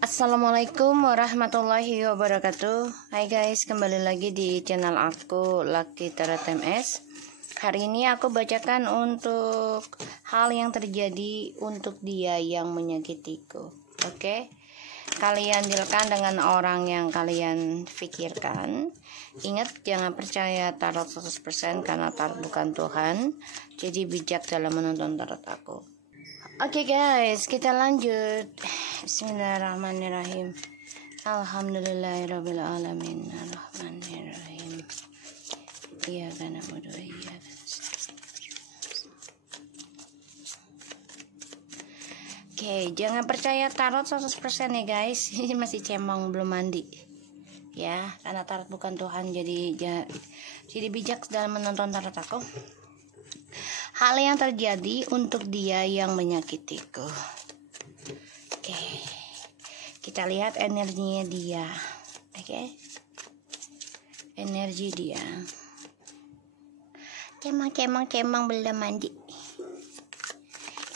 Assalamualaikum warahmatullahi wabarakatuh. Hai guys, kembali lagi di channel aku Lucky Tarot MS. Hari ini aku bacakan untuk hal yang terjadi untuk dia yang menyakitiku. Oke, kalian dealkan dengan orang yang kalian pikirkan. Ingat, jangan percaya tarot 100% karena tarot bukan Tuhan. Jadi bijak dalam menonton tarot aku. Oke guys, kita lanjut. Bismillahirrahmanirrahim. Alhamdulillahirrabbilalamin. Arrahmanirrahim. Iyyaka na'budu wa iyyaka nasta'in. Oke, jangan percaya tarot 100% ya guys. Ini masih cemong, belum mandi. Ya, karena tarot bukan Tuhan, jadi bijak dalam menonton tarot aku. Hal yang terjadi untuk dia yang menyakitiku. Oke, kita lihat energinya dia. Oke, energi dia. Cemang belum mandi.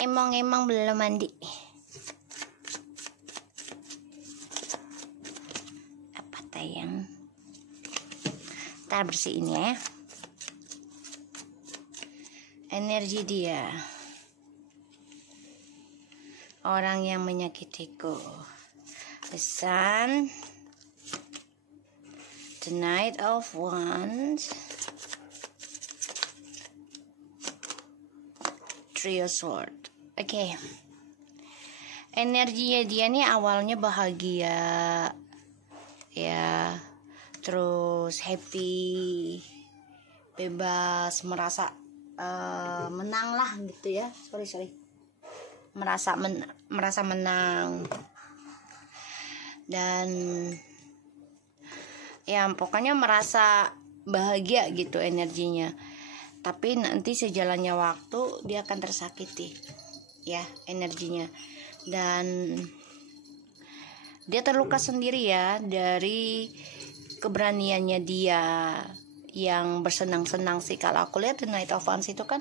Emang belum mandi. Apa tayang? Ntar bersihin ya. Energi dia, orang yang menyakitiku. The Sun, the Knight of Wands, Three of Swords. Oke. Energinya dia nih awalnya bahagia, ya, terus happy, bebas, merasa menang lah gitu ya. Merasa menang, dan ya pokoknya merasa bahagia gitu energinya. Tapi nanti sejalannya waktu dia akan tersakiti ya energinya, dan dia terluka sendiri ya dari keberaniannya dia yang bersenang-senang sih. Kalau aku lihat The Knight of Wands itu kan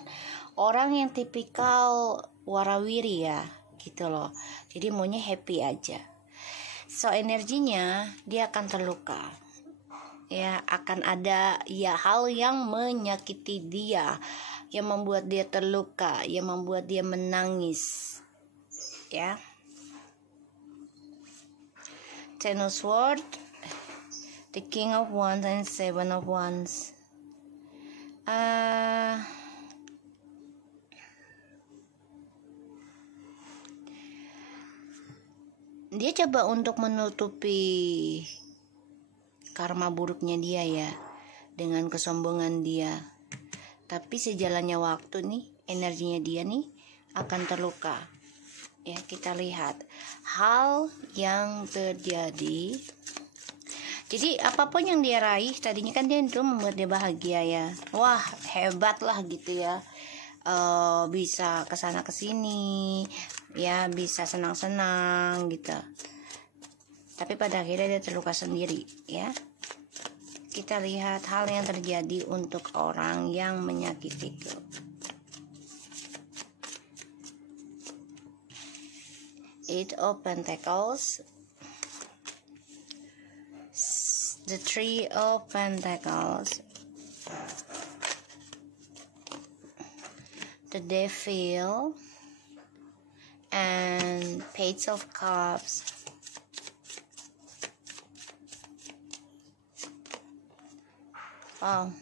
orang yang tipikal warawiri ya gitu loh, jadi maunya happy aja. So energinya dia akan terluka ya, akan ada ya hal yang menyakiti dia, yang membuat dia terluka, yang membuat dia menangis ya. Ten of Swords, the King of Wands, and Seven of Wands. Dia coba untuk menutupi karma buruknya dia ya, dengan kesombongan dia. Tapi sejalannya waktu nih, energinya dia nih akan terluka. Ya, kita lihat hal yang terjadi. Jadi apapun yang dia raih, tadinya kan dia itu membuat dia bahagia ya. Wah, hebat lah gitu ya. Bisa kesana kesini, ya bisa senang-senang gitu. Tapi pada akhirnya dia terluka sendiri ya. Kita lihat hal yang terjadi untuk orang yang menyakitiku. Eight of Pentacles, the Three of Pentacles, the Devil, and Page of Cups. Wow,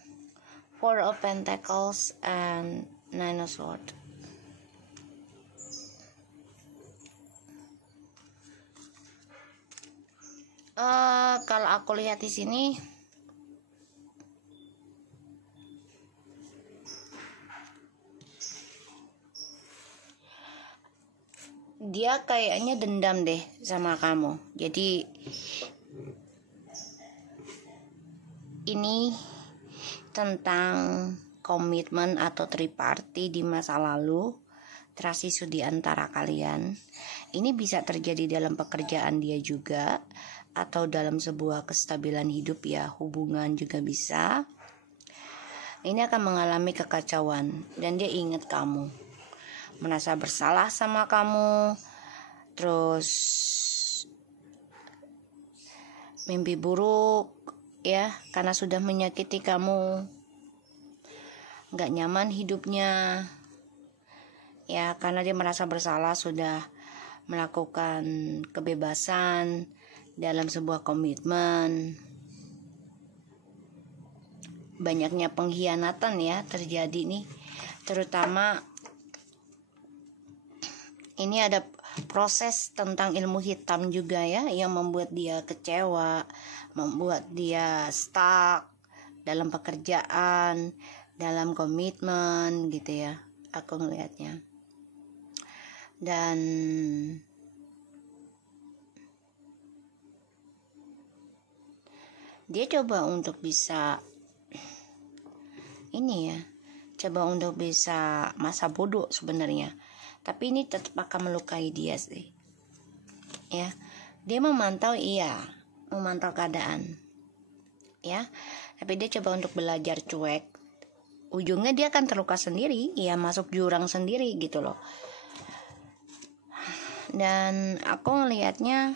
Four of Pentacles and Nine of Swords. Kalau aku lihat di sini, dia kayaknya dendam deh sama kamu. Jadi ini tentang komitmen atau triparty di masa lalu, trust issue di antara kalian. Ini bisa terjadi dalam pekerjaan dia juga, atau dalam sebuah kestabilan hidup ya, hubungan juga bisa. Ini akan mengalami kekacauan, dan dia ingat kamu, merasa bersalah sama kamu, terus mimpi buruk ya, karena sudah menyakiti kamu, nggak nyaman hidupnya ya, karena dia merasa bersalah sudah melakukan kebebasan dalam sebuah komitmen. Banyaknya pengkhianatan ya terjadi nih, terutama ini ada proses tentang ilmu hitam juga ya, yang membuat dia kecewa, membuat dia stuck dalam pekerjaan, dalam komitmen gitu ya, aku ngelihatnya. Dan dia coba untuk bisa ini ya, coba untuk bisa masa bodoh sebenarnya, tapi ini tetap akan melukai dia sih ya. Dia memantau, iya, memantau keadaan ya, tapi dia coba untuk belajar cuek. Ujungnya dia akan terluka sendiri ya, masuk jurang sendiri gitu loh. Dan aku ngelihatnya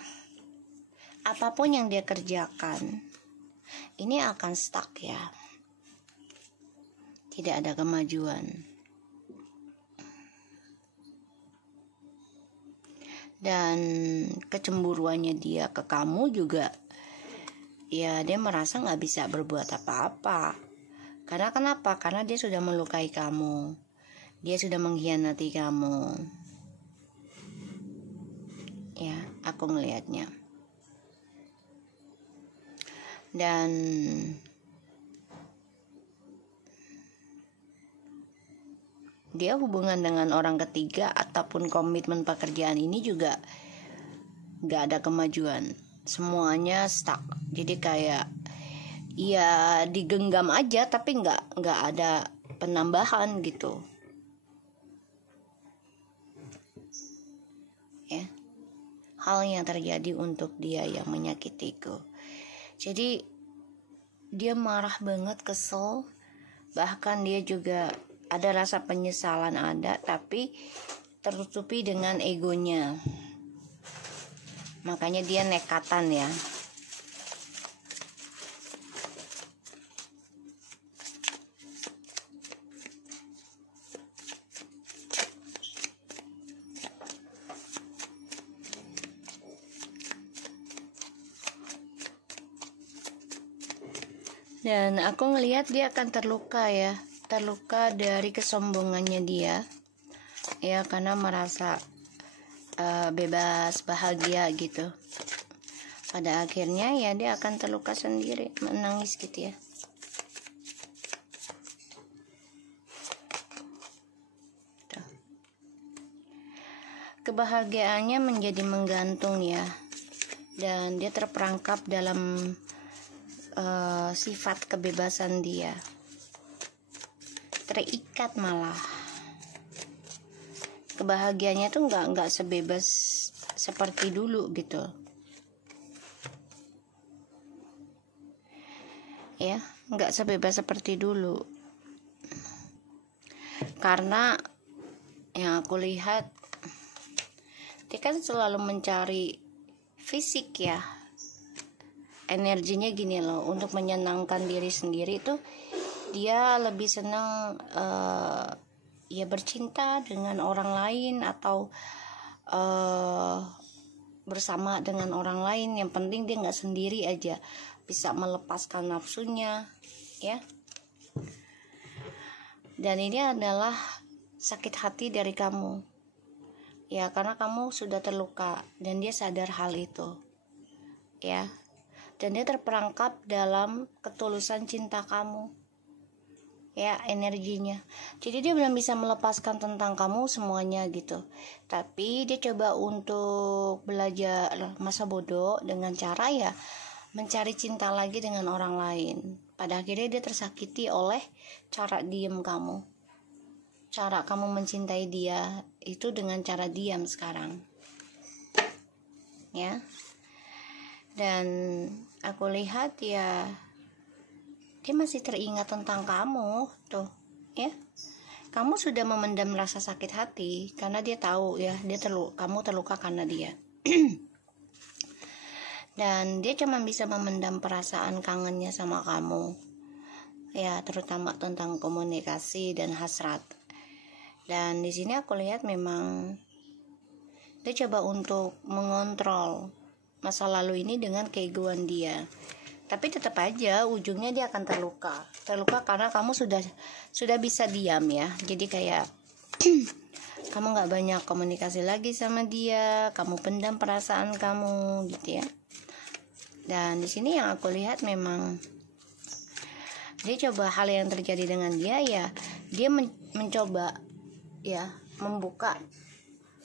apapun yang dia kerjakan ini akan stuck ya, tidak ada kemajuan. Dan kecemburuannya dia ke kamu juga ya, dia merasa gak bisa berbuat apa-apa. Karena kenapa? Karena dia sudah melukai kamu, dia sudah mengkhianati kamu ya, aku ngelihatnya. Dan dia hubungan dengan orang ketiga ataupun komitmen pekerjaan ini juga gak ada kemajuan, semuanya stuck. Jadi kayak ya digenggam aja tapi nggak ada penambahan gitu ya. Hal yang terjadi untuk dia yang menyakitiku. Jadi dia marah banget, kesel, bahkan dia juga ada rasa penyesalan ada, tapi tertutupi dengan egonya. Makanya dia nekatan ya. Dan aku ngelihat dia akan terluka ya, terluka dari kesombongannya dia ya, karena merasa bebas, bahagia gitu. Pada akhirnya ya dia akan terluka sendiri, menangis gitu ya. Tuh. Kebahagiaannya menjadi menggantung ya, dan dia terperangkap dalam sifat kebebasan dia, terikat malah. Kebahagiaannya tuh nggak sebebas seperti dulu gitu ya, nggak sebebas seperti dulu, karena yang aku lihat dia kan selalu mencari fisik ya, energinya gini loh, untuk menyenangkan diri sendiri tuh dia lebih senang ya bercinta dengan orang lain atau bersama dengan orang lain. Yang penting dia nggak sendiri aja, bisa melepaskan nafsunya ya. Dan ini adalah sakit hati dari kamu ya, karena kamu sudah terluka dan dia sadar hal itu ya, dan dia terperangkap dalam ketulusan cinta kamu ya, energinya. Jadi dia belum bisa melepaskan tentang kamu semuanya gitu, tapi dia coba untuk belajar masa bodoh dengan cara ya mencari cinta lagi dengan orang lain. Pada akhirnya dia tersakiti oleh cara diam kamu, cara kamu mencintai dia itu dengan cara diam sekarang ya. Dan aku lihat ya dia masih teringat tentang kamu tuh ya. Kamu sudah memendam rasa sakit hati karena dia tahu ya, kamu terluka karena dia. dan dia cuma bisa memendam perasaan kangennya sama kamu, ya, terutama tentang komunikasi dan hasrat. Dan di sini aku lihat memang dia coba untuk mengontrol masa lalu ini dengan keegoan dia, tapi tetap aja ujungnya dia akan terluka karena kamu sudah bisa diam, ya. Jadi kayak kamu nggak banyak komunikasi lagi sama dia, kamu pendam perasaan kamu gitu ya. Dan di sini yang aku lihat memang dia coba hal yang terjadi dengan dia, ya, dia mencoba ya membuka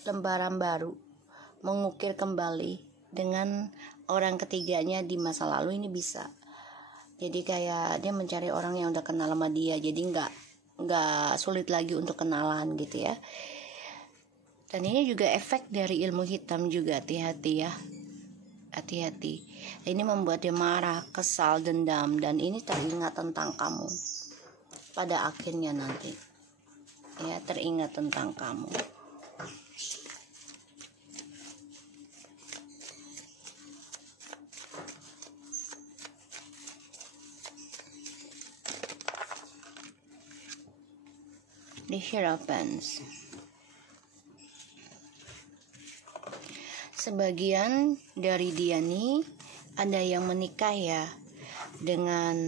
lembaran baru, mengukir kembali dengan orang ketiganya di masa lalu ini bisa. Jadi kayak dia mencari orang yang udah kenal sama dia, jadi nggak sulit lagi untuk kenalan gitu ya. Dan ini juga efek dari ilmu hitam juga, hati-hati ya, hati-hati. Ini membuat dia marah, kesal, dendam, dan ini teringat tentang kamu pada akhirnya nanti, ya, teringat tentang kamu. The Hierophants. Sebagian dari dia nih ada yang menikah ya dengan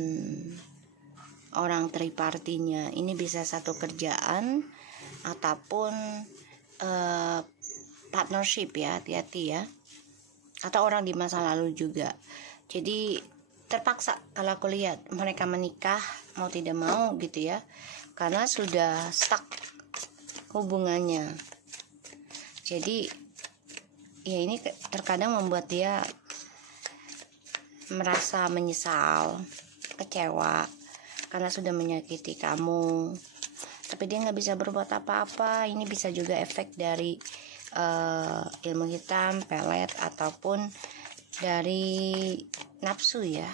orang tripartinya. Ini bisa satu kerjaan ataupun partnership ya, hati-hati ya. Atau orang di masa lalu juga. Jadi terpaksa kalau aku lihat mereka menikah mau tidak mau gitu ya, karena sudah stuck hubungannya. Jadi ya ini terkadang membuat dia merasa menyesal, kecewa karena sudah menyakiti kamu, tapi dia nggak bisa berbuat apa-apa. Ini bisa juga efek dari ilmu hitam, pelet, ataupun dari nafsu ya,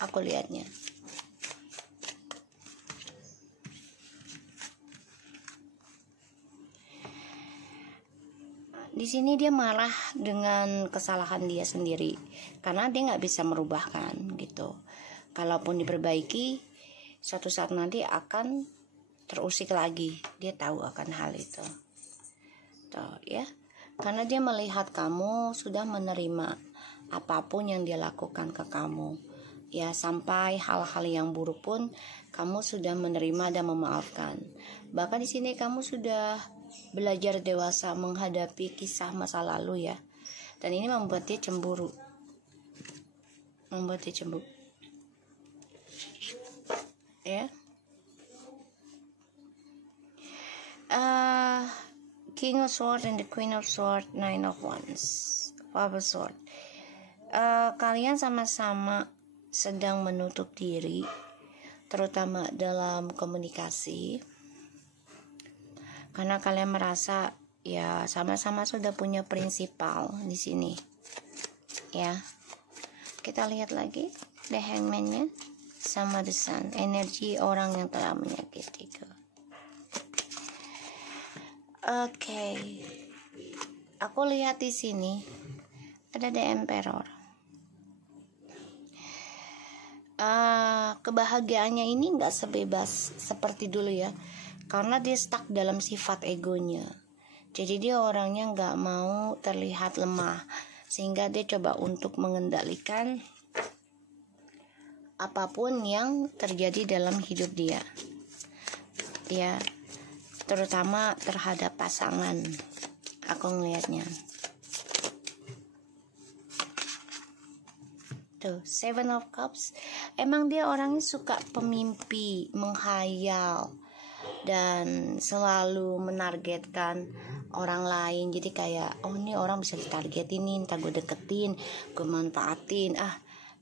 aku lihatnya. Di sini dia marah dengan kesalahan dia sendiri karena dia nggak bisa merubahkan gitu. Kalaupun diperbaiki, suatu saat nanti akan terusik lagi. Dia tahu akan hal itu. Tuh ya, karena dia melihat kamu sudah menerima apapun yang dia lakukan ke kamu. Ya, sampai hal-hal yang buruk pun kamu sudah menerima dan memaafkan. Bahkan di sini kamu sudah belajar dewasa menghadapi kisah masa lalu ya. Dan ini membuat dia cemburu. Ya. King of Swords and the Queen of Swords, Nine of Wands, Five of Swords. Kalian sama-sama sedang menutup diri, terutama dalam komunikasi, karena kalian merasa ya sama-sama sudah punya prinsipal di sini. Ya, kita lihat lagi The Hangman-nya sama The Sun, energi orang yang telah menyakitiku. Oke. Aku lihat di sini ada The Emperor. Kebahagiaannya ini nggak sebebas seperti dulu ya, karena dia stuck dalam sifat egonya. Jadi dia orangnya nggak mau terlihat lemah, sehingga dia coba untuk mengendalikan apapun yang terjadi dalam hidup dia, ya, terutama terhadap pasangan. Aku ngelihatnya tuh, Seven of Cups. Emang dia orangnya suka pemimpi, menghayal, dan selalu menargetkan orang lain. Jadi kayak, oh ini orang bisa ditargetin nih, ntar gue deketin, gue manfaatin,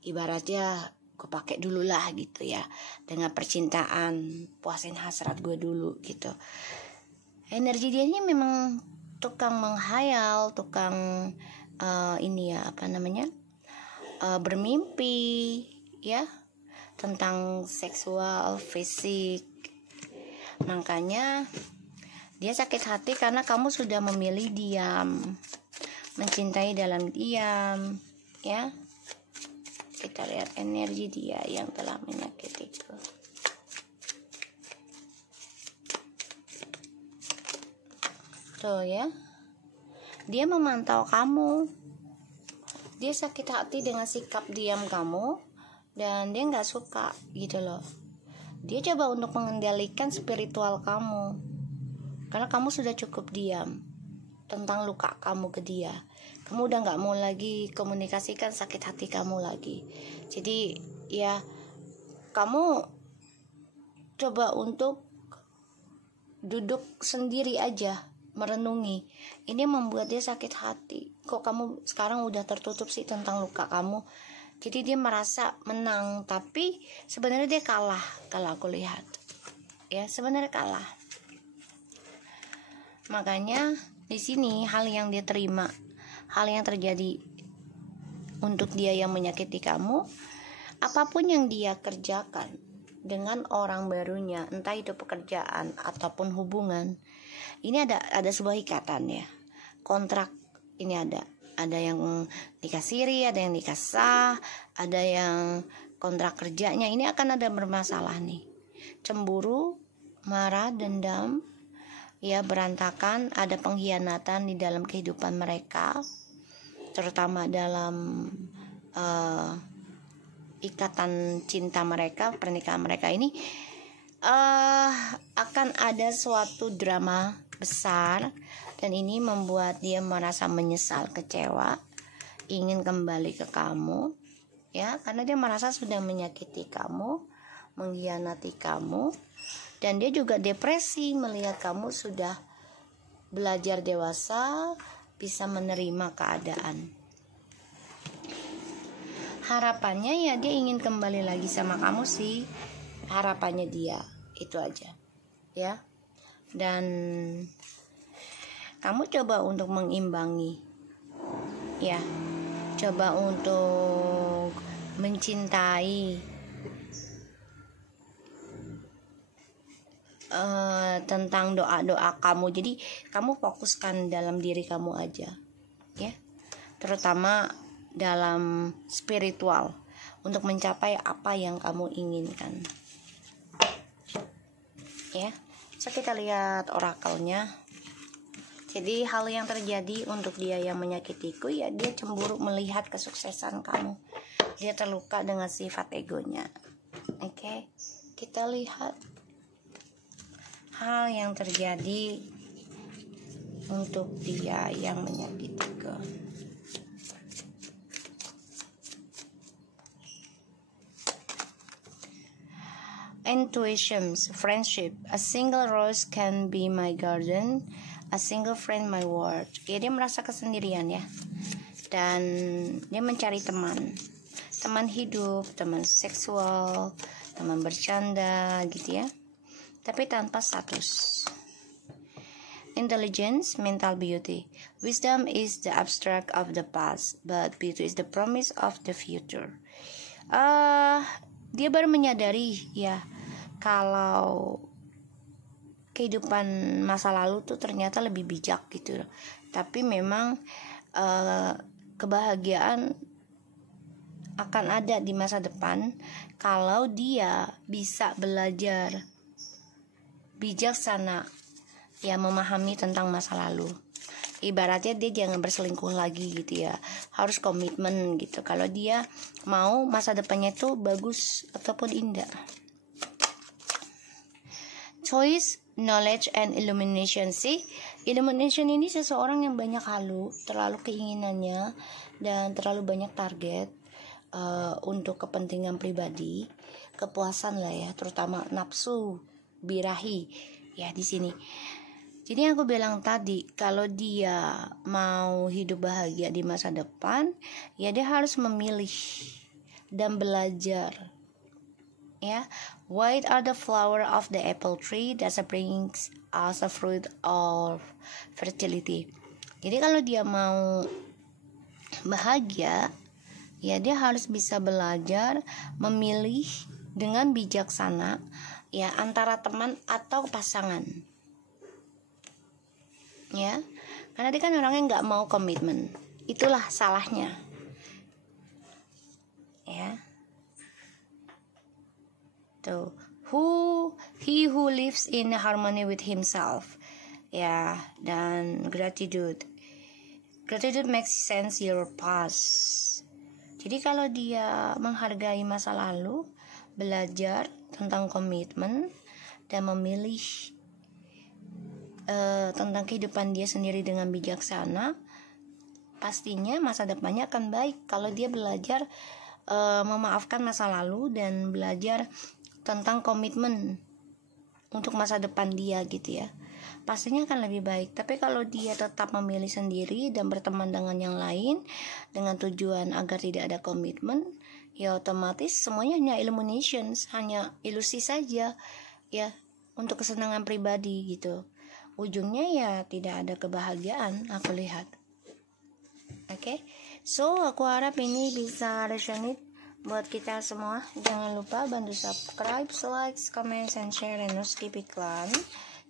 ibaratnya gue pakai dulu lah gitu ya, dengan percintaan, puasin hasrat gue dulu gitu. Energi dia ini memang tukang menghayal, tukang bermimpi ya, tentang seksual, fisik. Makanya dia sakit hati karena kamu sudah memilih diam, mencintai dalam diam, ya. kita lihat energi dia yang telah menyakitiku. Tuh ya, dia memantau kamu. Dia sakit hati dengan sikap diam kamu, dan dia nggak suka gitu loh. Dia coba untuk mengendalikan spiritual kamu, karena kamu sudah cukup diam tentang luka kamu ke dia. Kamu udah gak mau lagi komunikasikan sakit hati kamu lagi. Jadi ya, kamu coba untuk duduk sendiri aja, merenungi. Ini membuat dia sakit hati. Kok kamu sekarang udah tertutup sih tentang luka kamu? Jadi dia merasa menang, tapi sebenarnya dia kalah. Kalau aku lihat ya, sebenarnya kalah. Makanya di sini hal yang dia terima, hal yang terjadi untuk dia yang menyakiti kamu, apapun yang dia kerjakan dengan orang barunya, entah itu pekerjaan ataupun hubungan, ini ada sebuah ikatan ya, kontrak. Ini ada yang nikah siri, ada yang nikah sah, ada yang kontrak kerjanya ini akan ada bermasalah nih. Cemburu, marah, dendam, ya berantakan, ada pengkhianatan di dalam kehidupan mereka, terutama dalam ikatan cinta mereka, pernikahan mereka ini akan ada suatu drama besar, dan ini membuat dia merasa menyesal, kecewa, ingin kembali ke kamu ya, karena dia merasa sudah menyakiti kamu, mengkhianati kamu. Dan dia juga depresi melihat kamu sudah belajar dewasa, bisa menerima keadaan. Harapannya ya dia ingin kembali lagi sama kamu sih. Harapannya dia itu aja ya. Dan kamu coba untuk mengimbangi ya. Coba untuk mencintai tentang doa-doa kamu. Jadi kamu fokuskan dalam diri kamu aja ya, terutama dalam spiritual, untuk mencapai apa yang kamu inginkan ya. So kita lihat orakelnya. Jadi hal yang terjadi untuk dia yang menyakitiku ya, dia cemburu melihat kesuksesan kamu. Dia terluka dengan sifat egonya. Oke, kita lihat hal yang terjadi untuk dia yang menyakitiku. Intuitions, friendship. A single rose can be my garden, a single friend my world. Ya, dia merasa kesendirian ya, dan dia mencari teman hidup, teman seksual, teman bercanda gitu ya, tapi tanpa status. Intelligence, mental beauty. Wisdom is the abstract of the past, but beauty is the promise of the future. Dia baru menyadari ya, kalau kehidupan masa lalu tuh ternyata lebih bijak gitu. Tapi memang kebahagiaan akan ada di masa depan kalau dia bisa belajar bijaksana ya, memahami tentang masa lalu. Ibaratnya dia jangan berselingkuh lagi gitu ya, harus komitmen gitu kalau dia mau masa depannya itu bagus ataupun indah. Choice, knowledge, and illumination. Sih, illumination ini seseorang yang banyak halu, terlalu keinginannya, dan terlalu banyak target untuk kepentingan pribadi, kepuasan lah ya, terutama nafsu birahi ya di sini. Jadi aku bilang tadi, kalau dia mau hidup bahagia di masa depan, ya dia harus memilih dan belajar. Ya, white are the flower of the apple tree that brings us a fruit of fertility. Jadi kalau dia mau bahagia, ya dia harus bisa belajar memilih dengan bijaksana ya, antara teman atau pasangan. Ya, karena dia kan orangnya nggak mau komitmen, itulah salahnya ya. gitu. He who lives in harmony with himself. Ya, dan gratitude makes sense your past. Jadi kalau dia menghargai masa lalu, belajar tentang komitmen, dan memilih tentang kehidupan dia sendiri dengan bijaksana, pastinya masa depannya akan baik. Kalau dia belajar memaafkan masa lalu dan belajar tentang komitmen untuk masa depan dia gitu ya, pastinya akan lebih baik. Tapi kalau dia tetap memilih sendiri dan berteman dengan yang lain dengan tujuan agar tidak ada komitmen, ya otomatis semuanya hanya illuminations, hanya ilusi saja ya, untuk kesenangan pribadi gitu. Ujungnya ya tidak ada kebahagiaan, aku lihat. Oke, so aku harap ini bisa resonate buat kita semua. Jangan lupa bantu subscribe, like, comment, and share, and no skip iklan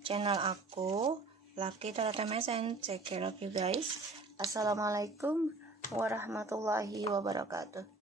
channel aku, Lucky Tarot MSN. Take care of you guys. Assalamualaikum warahmatullahi wabarakatuh.